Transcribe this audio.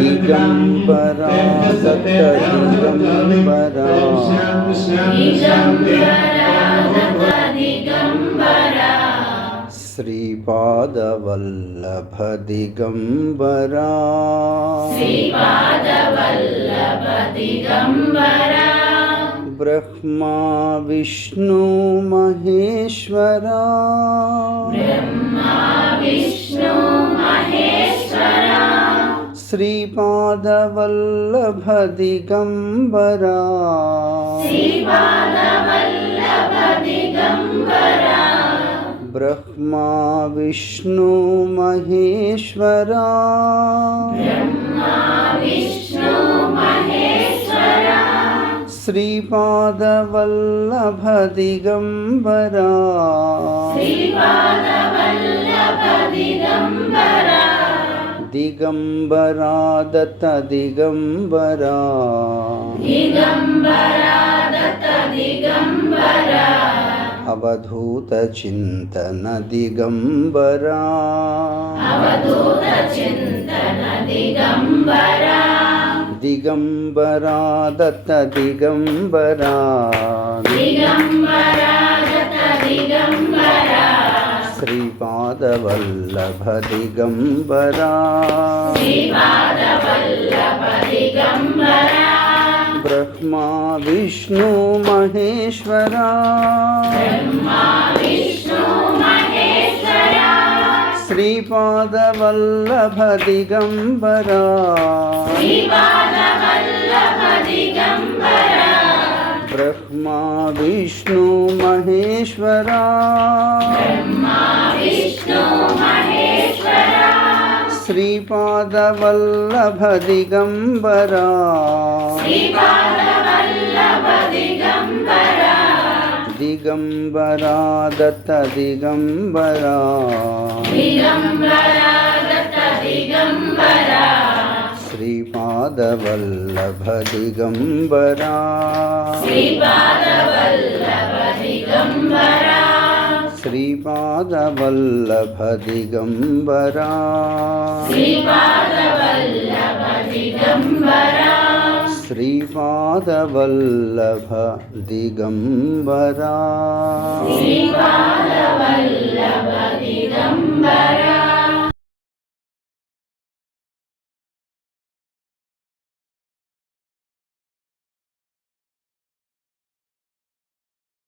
दिगंबरा दत्त दिगंबरा श्रीपाद वल्लभ दिगंबरा ब्रह्मा विष्णु महेश्वरा श्रीपाद वल्लभ दिगंबरा ब्रह्मा विष्णु महेश्वरा श्रीपाद वल्लभ दिगंबरा दिगंबरा दत्त दिगंबरा अवधूत चिंतन दिगंबरा दिगंबरा दत्त दिगंबरा श्रीपाद वल्लभ दिगंबरा ब्रह्मा विष्णु महेश्वरा श्रीपाद वल्लभ दिगंबरा ब्रह्मा विष्णु महेश्वरा श्रीपाद वल्लभ दिगंबरा दिगंबरा दत्त दिगंबरा श्रीपाद वल्लभ दिगंबरा श्रीपाद वल्लभ दिगंबरा श्रीपाद वल्लभ दिगंबरा